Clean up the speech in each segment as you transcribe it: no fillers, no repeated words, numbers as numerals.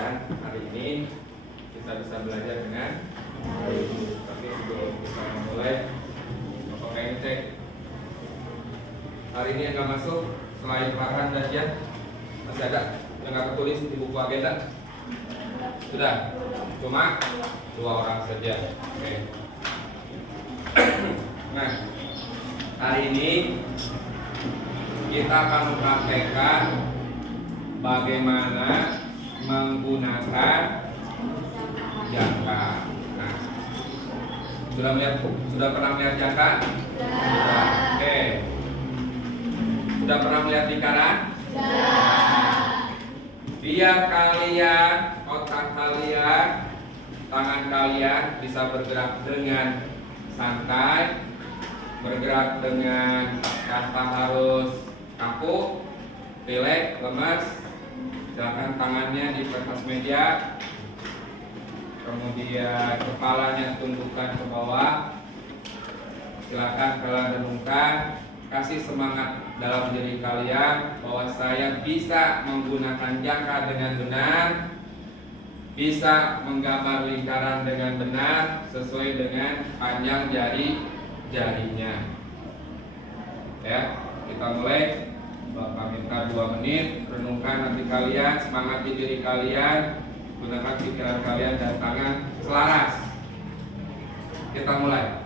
mudah-mudahan hari ini kita bisa belajar dengan baik. Tapi sebelum kita mulai, Bapak pengen cek hari ini yang nggak masuk selain Farhan dan Jan, masih ada yang nggak ketulis di buku agenda? Sudah? Cuma 2 orang saja. Oke. Nah, hari ini kita akan mempraktekkan bagaimana menggunakan jangka. Nah, sudah pernah melihat jangka? Sudah. Oke. Sudah pernah melihat lingkaran? Biar kalian, otak kalian, tangan kalian bisa bergerak dengan santai, bergerak dengan tanpa harus kaku, rileks, lemas. Silakan tangannya di atas meja, kemudian kepalanya tundukkan ke bawah. Silakan kalian renungkan, kasih semangat dalam diri kalian bahwa saya bisa menggunakan jangka dengan benar, bisa menggambar lingkaran dengan benar sesuai dengan panjang jarinya. Ya, kita mulai. Bapak minta 2 menit, renungkan hati kalian, semangati diri kalian, gunakan pikiran kalian dan tangan selaras. Kita mulai.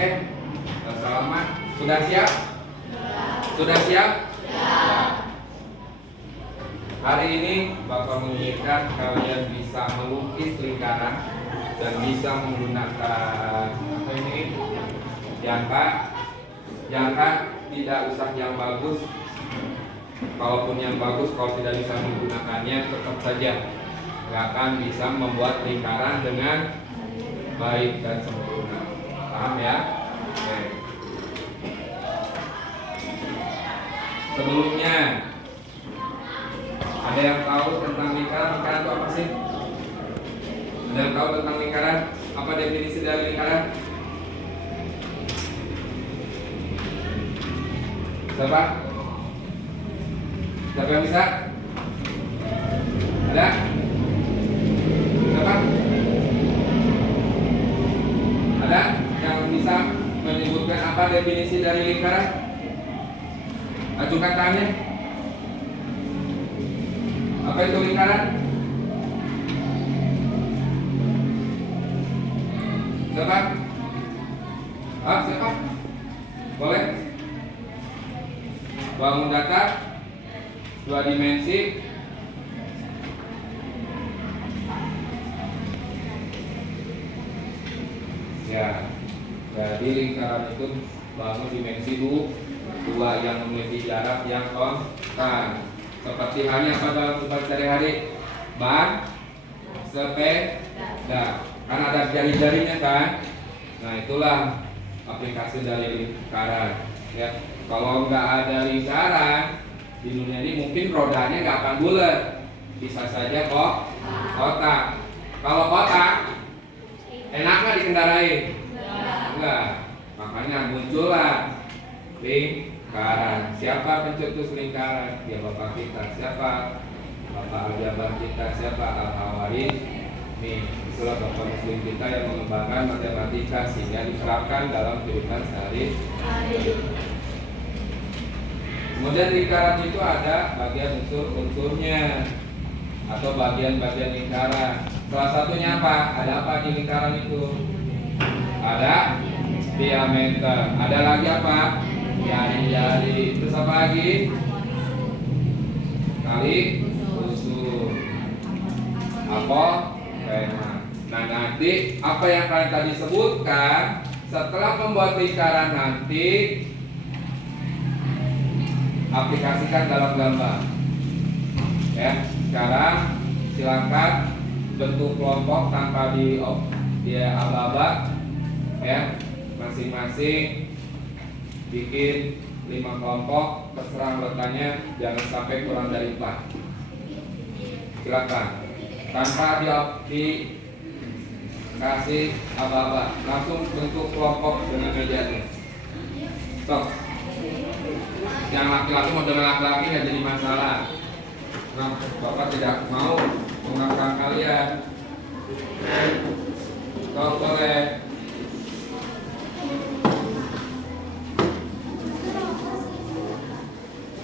Oke, selamat. Sudah siap? Sudah siap? Hari ini Bapak menginginkan kalian bisa melukis lingkaran dan bisa menggunakan apa ini? Jangka. Jangka tidak usah yang bagus. Kalaupun yang bagus, kalau tidak bisa menggunakannya, tetap saja nggak akan bisa membuat lingkaran dengan baik dan sempurna. Paham ya? Oke. Sebelumnya, ada yang tahu tentang lingkaran? Lingkaran itu apa sih? Ada yang tahu tentang lingkaran? Apa definisi dari lingkaran? Siapa? Siapa yang bisa? Ada? Siapa? Ada yang bisa menyebutkan apa definisi dari lingkaran? Ajukan tangannya. Apa itu lingkaran? Siapa? Siapa? Boleh? Bangun datar 2 dimensi. Ya, jadi lingkaran itu bangun dimensi 2 yang memiliki jarak yang konstan. Seperti halnya pada tugas sehari-hari, ban, sepeda, kan ada jari-jarinya kan. Nah, itulah aplikasi dari lingkaran. Ya, kalau nggak ada lingkaran di dunia ini mungkin rodanya nggak akan bulat, bisa saja kok kotak. Kalau kotak enak nggak dikendarai? Enggak. Makanya muncullah lingkaran. Siapa pencetus lingkaran? Ya Bapak kita. Siapa? Bapak Al-Jabar kita. Siapa? Al-Hawarid. Nih, itulah Bapak Muslim kita yang mengembangkan matematika sehingga diterapkan dalam kehidupan sehari-hari. Kemudian lingkaran itu ada bagian unsur-unsurnya atau bagian-bagian lingkaran. Salah satunya apa? Ada apa di lingkaran itu? Ada diameter. Ada lagi apa? Jari-jari. Terus apa lagi? Kali unsur. Apa? Nah, nanti apa yang kalian tadi sebutkan setelah membuat lingkaran nanti aplikasikan dalam gambar. Ya, sekarang silakan bentuk kelompok tanpa aba-aba. Ya, masing-masing bikin 5 kelompok, terserah letaknya, jangan sampai kurang dari 4. Silakan. Tanpa dikasih aba-aba, langsung bentuk kelompok dengan mejanya. Stop. Yang laki-laki mau dengan laki-laki nggak jadi masalah. Nah, Bapak tidak mau mengangkat kalian. Stop, boleh.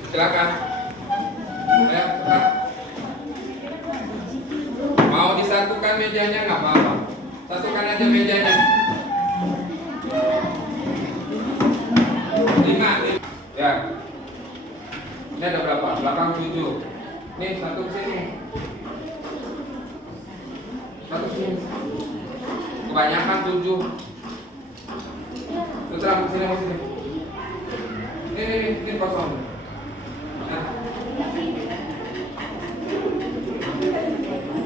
Silakan. Ayo, cepat. Mau disatukan mejanya nggak apa-apa. Satukan aja mejanya. 5. Ya. Ini ada berapa? Belakang 7. Nih, satu sini. Satu sini. Kebanyakan 7. Terus sini. Ini kosong.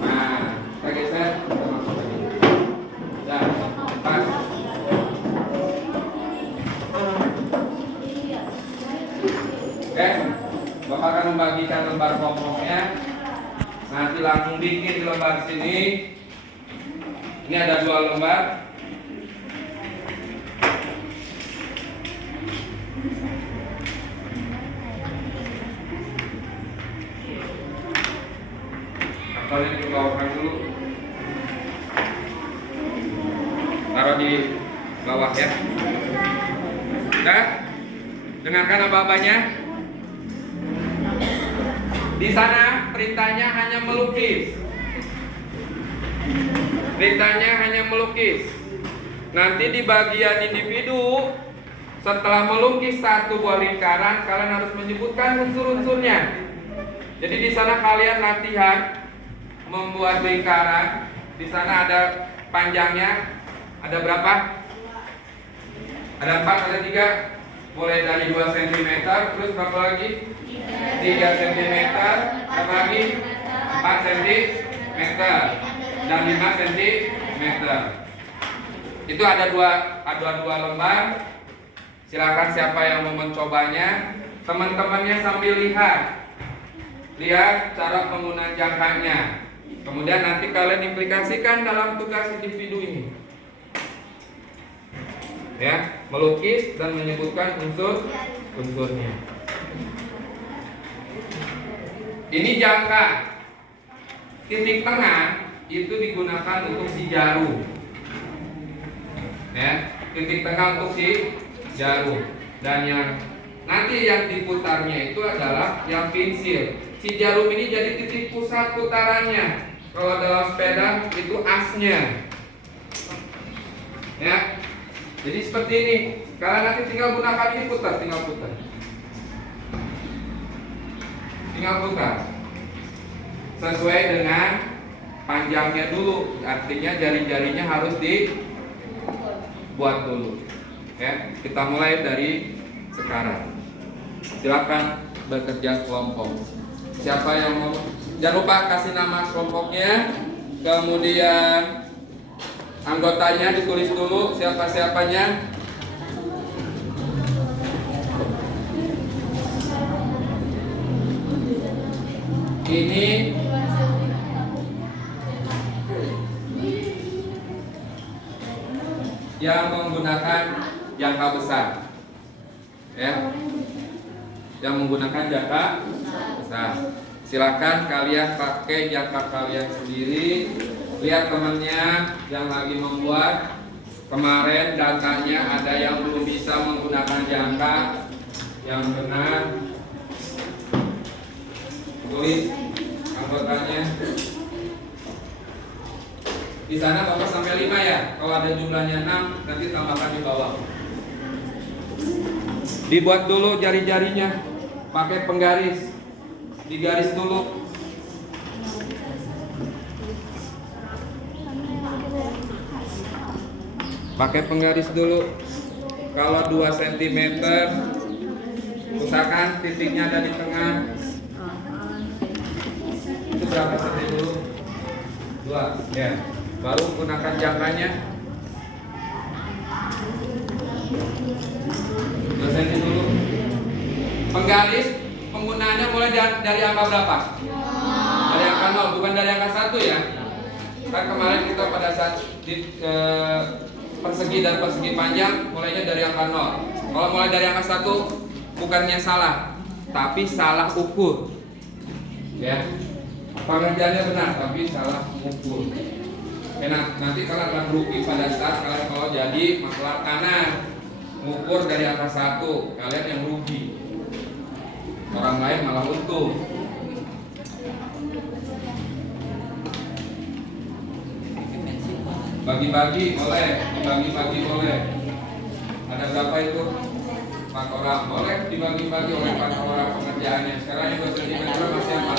Nah, kita geser, kita masuk lagi. Ya, pas. Oke, Bapak akan membagikan lembar kelompoknya. Nanti langsung bikin di lembar sini. Ini ada 2 lembar. Kalian dibawakan dulu, taruh di bawah ya. Nah, dengarkan aba-abanya. Di sana perintahnya hanya melukis. Perintahnya hanya melukis. Nanti di bagian individu, setelah melukis satu buah lingkaran, kalian harus menyebutkan unsur-unsurnya. Jadi di sana kalian latihan membuat lingkaran. Di sana ada panjangnya, ada berapa? Ada 4, ada 3. Mulai dari 2 cm, terus berapa lagi? 3 cm, berapa lagi? 4 cm, dan 5 cm. Itu ada dua lembar. Silakan siapa yang mau mencobanya. Teman-temannya sambil lihat cara penggunaan jangkanya. Kemudian nanti kalian implikasikan dalam tugas individu ini. Ya, melukis dan menyebutkan unsur-unsurnya. Ini jangka. Titik tengah itu digunakan untuk si jarum. Ya, titik tengah untuk si jarum. Dan yang nanti yang diputarnya itu adalah yang pensil. Si jarum ini jadi titik pusat putarannya. Kalau dalam sepeda itu asnya. Ya. Jadi seperti ini. Kalian nanti tinggal gunakan ini, putar. Tinggal putar. Sesuai dengan panjangnya dulu. Artinya jari-jarinya harus dibuat dulu. Ya, kita mulai dari sekarang. Silakan bekerja kelompok. Siapa yang mau? Jangan lupa kasih nama kelompoknya. Kemudian anggotanya ditulis dulu, siapa-siapanya. Ini yang menggunakan jangka besar. Ya. Yang menggunakan jangka besar. Silakan kalian pakai jangka kalian sendiri. Lihat temannya yang lagi membuat. Kemarin datanya ada yang belum bisa menggunakan jangka yang benar. Tulis anggotanya. Di sana Bapak sampai 5 ya. Kalau ada jumlahnya 6, nanti tambahkan di bawah. Dibuat dulu jari-jarinya, pakai penggaris, digaris dulu. Pakai penggaris dulu. Kalau 2 cm, usahakan titiknya ada di tengah. Itu berapa cm dulu? 2, ya. Baru gunakan jangkanya. 2 cm dulu. Penggaris penggunaannya mulai dari angka berapa? Dari angka 0, bukan dari angka 1 ya. Kan kemarin kita pada saat persegi dan persegi panjang mulainya dari angka 0. Kalau mulai dari angka 1 bukannya salah, tapi salah ukur. Ya. Pengerjaannya benar, tapi salah ukur. Enak, nanti kalian akan rugi pada saat kalian kalau jadi maklar kanan mengukur dari angka 1, kalian yang rugi, orang lain malah untung. Bagi-bagi boleh, dibagi-bagi boleh. Ada berapa itu? 4 orang, boleh dibagi-bagi oleh 4 orang pengerjaannya. Sekarang yang 2 cm masih apa?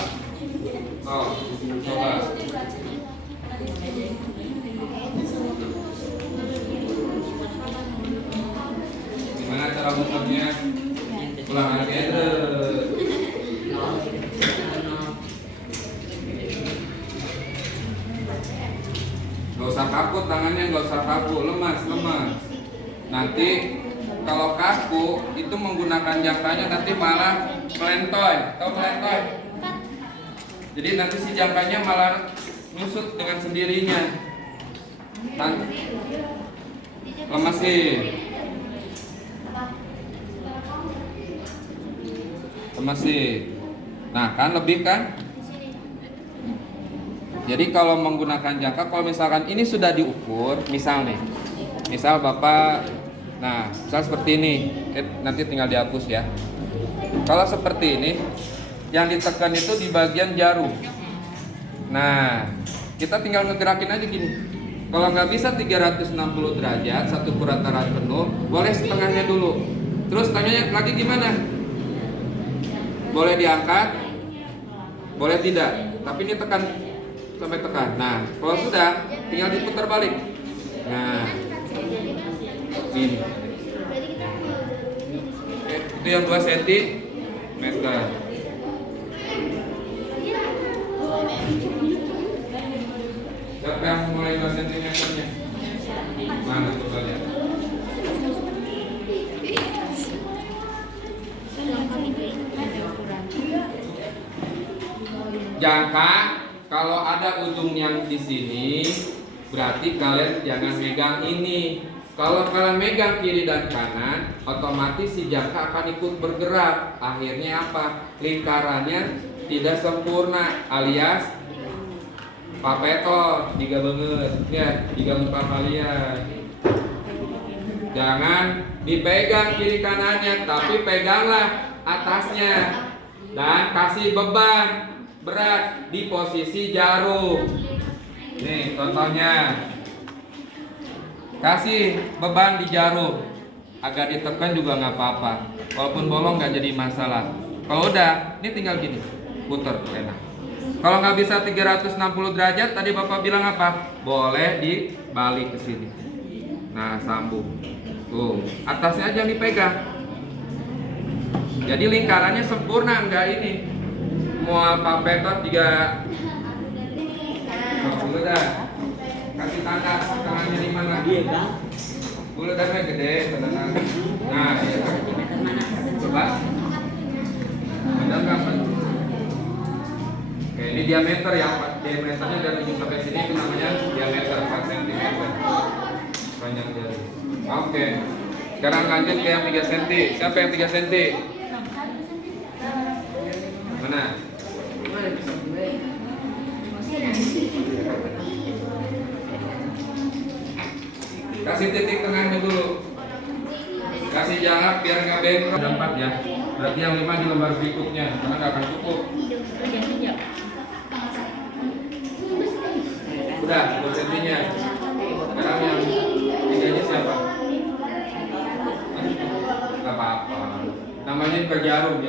Oh, coba. Gimana cara muternya? Ulang lagi aja. Gak usah kaku tangannya, gak usah kaku, lemas. Nanti kalau kaku itu menggunakan jangkanya nanti malah melentoy. Tahu melentoy? Jadi nanti si jangkanya malah nyusut dengan sendirinya. Lemasin. Nah kan lebih kan? Jadi kalau menggunakan jangka, kalau misalkan ini sudah diukur, misal Bapak, nah misal seperti ini, nanti tinggal dihapus ya. Kalau seperti ini, yang ditekan itu di bagian jarum. Nah, kita tinggal ngegerakin aja gini. Kalau nggak bisa 360 derajat, satu rata penuh, boleh setengahnya dulu. Terus tanya lagi gimana? Boleh diangkat, boleh tidak. Tapi ini tekan sampai tekan. Nah, kalau sudah, tinggal diputar balik. Nah, ini. Oke, itu yang 2 cm. Siapa yang mulai 2 cm-nya? Mana coba lihat. Jangka kalau ada ujung yang di sini, berarti kalian jangan megang ini. Kalau kalian megang kiri dan kanan, otomatis si jangka akan ikut bergerak. Akhirnya apa? Lingkarannya tidak sempurna, alias papeto, tiga banget, ya, 3 kalian. Jangan dipegang kiri kanannya, tapi peganglah atasnya dan kasih beban berat di posisi jarum. Nih contohnya, kasih beban di jarum, agak ditekan juga nggak apa-apa, walaupun bolong nggak jadi masalah. Kalau udah, ini tinggal gini, putar enak. Kalau nggak bisa 360 derajat, tadi Bapak bilang apa? Boleh dibalik ke sini. Nah, sambung. Tuh, atasnya aja yang dipegang. Jadi lingkarannya sempurna, enggak ini. Mau papetot juga. Udah. Kasih tanda tangannya di mana? Iya, Bang. Buletannya gede, tenang. Nah, ya. Coba. Ada enggak? Oke, ini diameter ya. Diameternya dari ujung sampai sini itu namanya diameter 4 cm. Panjang jari. Oke. Sekarang lanjut ke yang 3 cm. Siapa yang 3 cm? Mana? Kasih titik tengahnya dulu. Kasih jarak biar nggak bentrok. Ada 4 ya. Berarti yang 5 di lembar berikutnya karena nggak akan cukup. Udah, 2 cm-nya. Sekarang yang 3-nya siapa? Gak apa-apa. Namanya ke jarum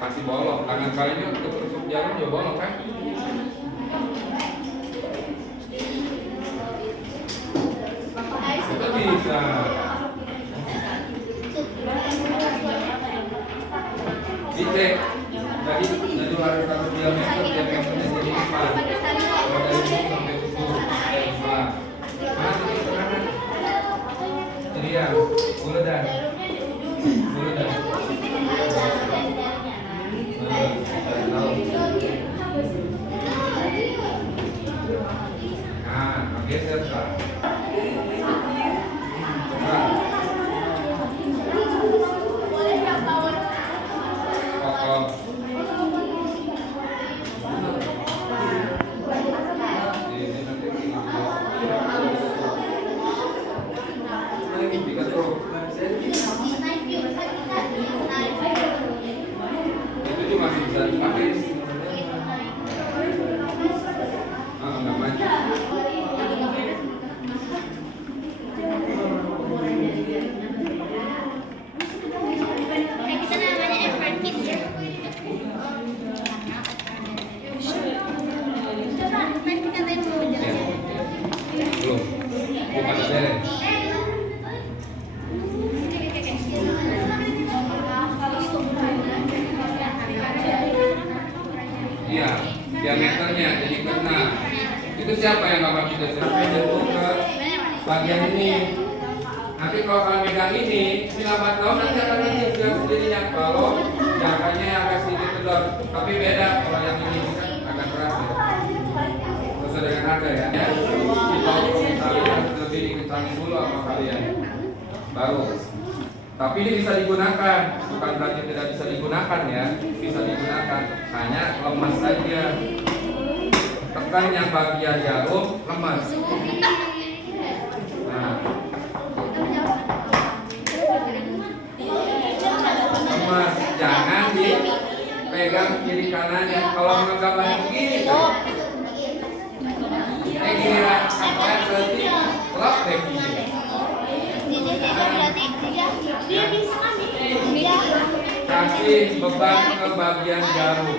pasti bolong. Tangan kalian untuk tusuk jarum juga bolong kan? Itu bisa. Dicek. Tadi harus 1 diameter diameternya jadi 4. Kalau dari sini sampai 7. Mana titik tekanan? Ini ya, buledan. Itu siapa yang nggak kita sampai jatuh ke bagian ini. Nanti kalau kalian megang ini lambat laun nanti akan nanti sendirinya. Kalau jangkanya agak sedikit kendor, tapi beda kalau yang ini kan agak keras ya. Sesuai dengan harga ya. Kalian harus lebih diketahui dulu sama kalian. Baru. Tapi ini bisa digunakan, bukan berarti tidak bisa digunakan ya, bisa digunakan. Hanya lemas saja. Tekan yang bagian jarum lemas. Nah, lemas, jangan dipegang kiri kanannya. Kalau menggambarnya begini, giliran apa seperti lap begini. Kasih beban ke bagian jarum.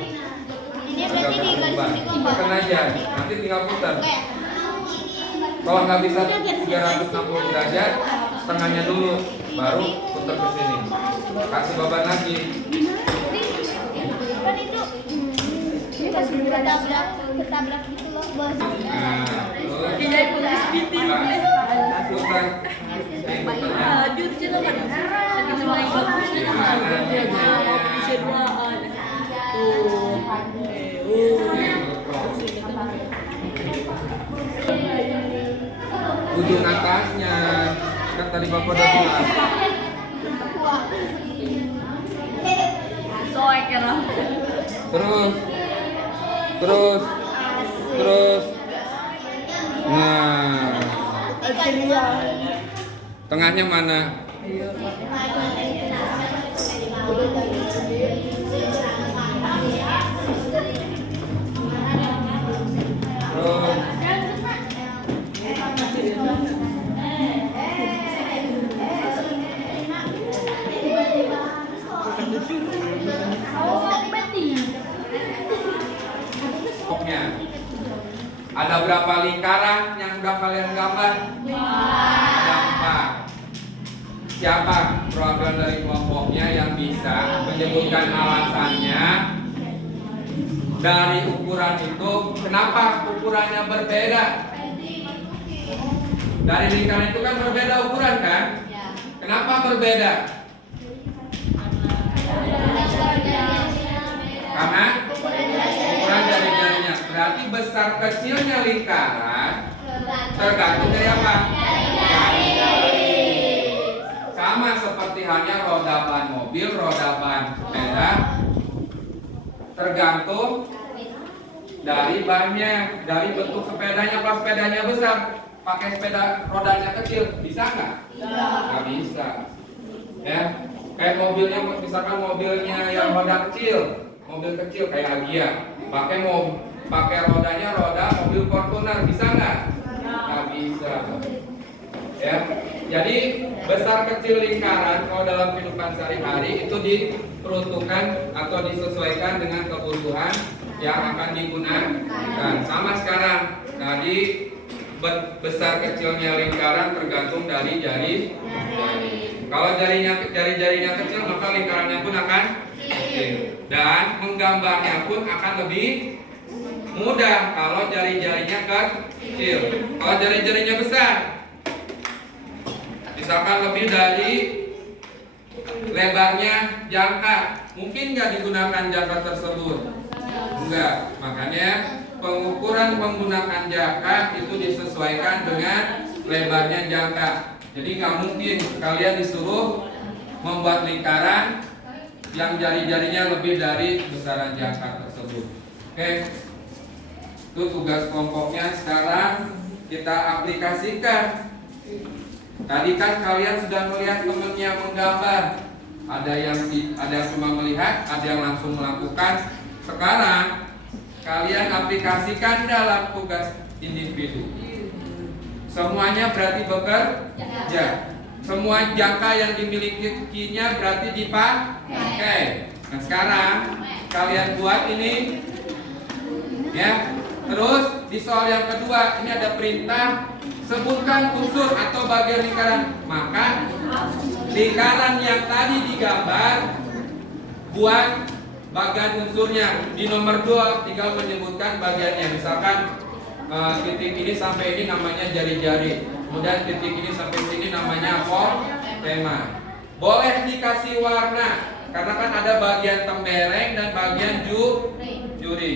Tekan aja, nanti tinggal putar. Kalau nggak bisa 360 derajat, setengahnya dulu, baru putar ke sini. Kasih beban lagi. Ketabrak gitu loh, bos. Nah, putar. Ujung atasnya kan tadi bapak udah bilang. Terus. Nah, tengahnya mana? Ada berapa lingkaran yang udah kalian gambar? Ada 4. Siapa program dari kelompoknya yang bisa menyebutkan alasannya dari ukuran itu? Kenapa ukurannya berbeda? Dari lingkaran itu kan berbeda ukuran kan? Kenapa berbeda? Karena ukuran jari-jarinya. Berarti besar kecilnya lingkaran tergantung dari apa? Sama seperti halnya roda ban mobil, roda ban sepeda, tergantung dari bannya, dari bentuk sepedanya. Kalau sepedanya besar, pakai sepeda rodanya kecil, bisa nggak? Nggak bisa. Ya, kayak mobilnya, misalkan mobilnya yang roda kecil, mobil kecil kayak Agia, pakai rodanya roda mobil Fortuner, bisa nggak? Nggak bisa. Ya, jadi besar kecil lingkaran kalau dalam kehidupan sehari-hari itu diperuntukkan atau disesuaikan dengan kebutuhan yang akan digunakan. Sama sekarang, tadi besar kecilnya lingkaran tergantung dari jari. Kalau jari-jarinya kecil, maka lingkarannya pun akan kecil dan menggambarnya pun akan lebih mudah kalau jari-jarinya kecil. Kalau jari-jarinya besar, misalkan lebih dari lebarnya jangka, mungkin nggak digunakan jangka tersebut? Enggak. Makanya pengukuran menggunakan jangka itu disesuaikan dengan lebarnya jangka. Jadi nggak mungkin kalian disuruh membuat lingkaran yang jari-jarinya lebih dari besaran jangka tersebut. Oke, itu tugas kelompoknya. Sekarang kita aplikasikan. Tadi kan kalian sudah melihat temennya menggambar. Ada yang cuma melihat, ada yang langsung melakukan. Sekarang kalian aplikasikan dalam tugas individu. Semuanya berarti bekerja. Semua jangka yang dimilikinya berarti dipakai. Nah sekarang kalian buat ini, ya. Terus di soal yang kedua ini ada perintah sebutkan unsur atau bagian lingkaran. Maka lingkaran yang tadi digambar, buat bagian unsurnya. Di nomor 2 tinggal menyebutkan bagiannya. Misalkan titik ini sampai ini namanya jari-jari. Kemudian titik ini sampai sini namanya apotema. Boleh dikasih warna karena kan ada bagian tembereng dan bagian juri.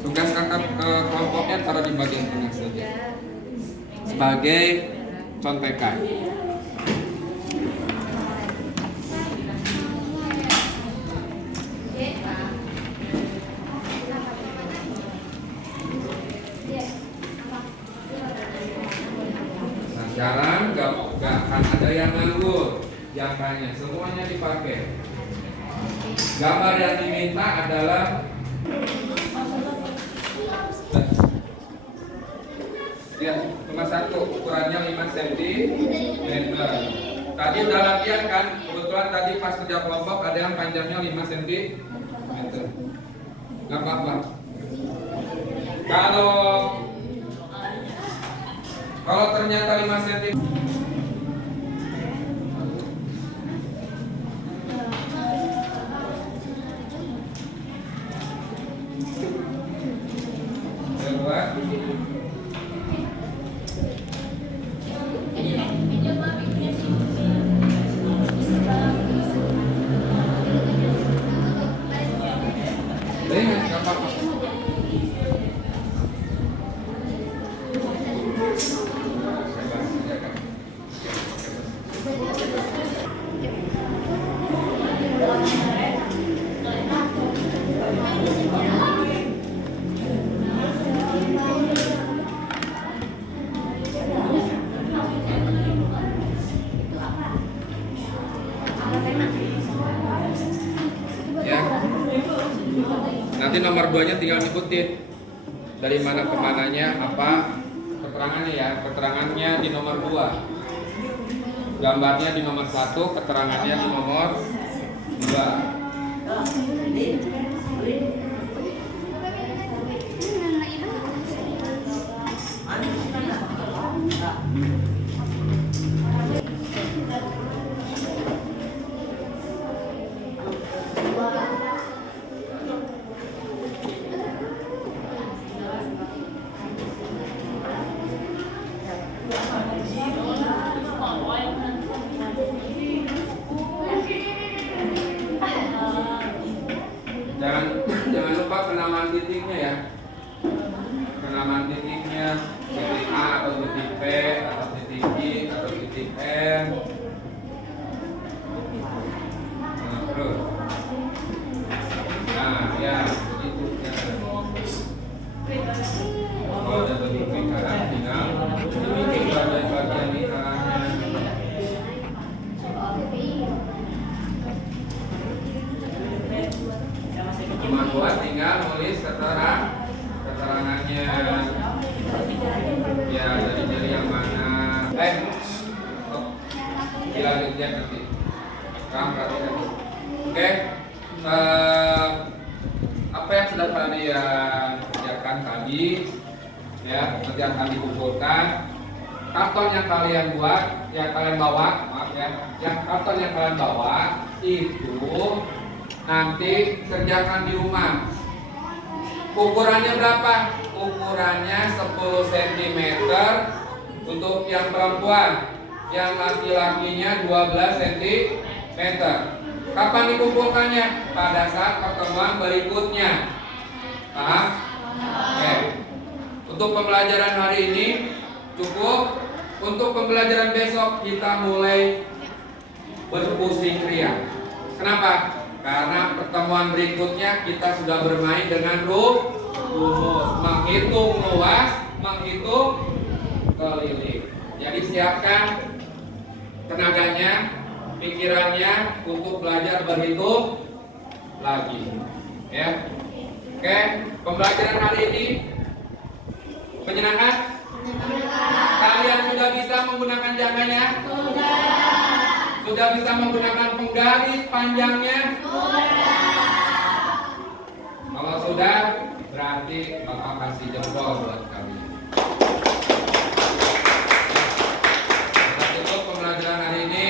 Tugas kakak kelompoknya taruh di bagian tengah saja sebagai contekan. Nah, sekarang gak akan ada yang nganggur, jangkanya semuanya dipakai. Gambar yang diminta adalah ya, cuma satu, ukurannya 5 cm. Tadi udah latihan kan, kebetulan tadi pas kerja kelompok ada yang panjangnya 5 cm. Gak apa-apa. Kalau ternyata 5 cm ya. Nanti nomor 2-nya tinggal nyebutin dari mana ke mananya, apa keterangannya ya. Keterangannya di nomor 2, gambarnya di nomor 1, keterangannya di nomor 2. Jangan lupa penamaan titiknya ya. Penamaan titiknya titik A atau titik P atau titik I atau titik M. Nah, terus. Nah, ya begitu ya. Kalau ada bentuk lingkaran tinggal dibikin bagian lingkarannya. Nomor 2 tinggal nulis keterangannya. Ya, dari yang mana? Dilanjutnya nanti. Kamu perhatikan. Oke. Apa yang sudah kalian kerjakan tadi, ya, nanti akan dikumpulkan. Karton yang kalian buat, yang kalian bawa, maaf ya, yang karton yang kalian bawa itu nanti kerjakan di rumah. Ukurannya berapa? Ukurannya 10 cm untuk yang perempuan, yang laki-lakinya 12 cm. Kapan dikumpulkannya? Pada saat pertemuan berikutnya. Paham? Oke. Untuk pembelajaran hari ini cukup. Untuk pembelajaran besok kita mulai berpusing ria. Kenapa? Karena pertemuan berikutnya kita sudah bermain dengan rumus, menghitung luas, menghitung keliling. Jadi siapkan tenaganya, pikirannya untuk belajar berhitung lagi. Ya. Oke, pembelajaran hari ini menyenangkan? Kalian sudah bisa menggunakan jaganya? Sudah bisa menggunakan penggaris panjangnya? Kalau sudah, berarti Bapak kasih jempol buat kalian. Kita tutup pembelajaran hari ini.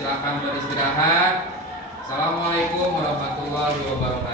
Silakan beristirahat. warahmatullahi wabarakatuh.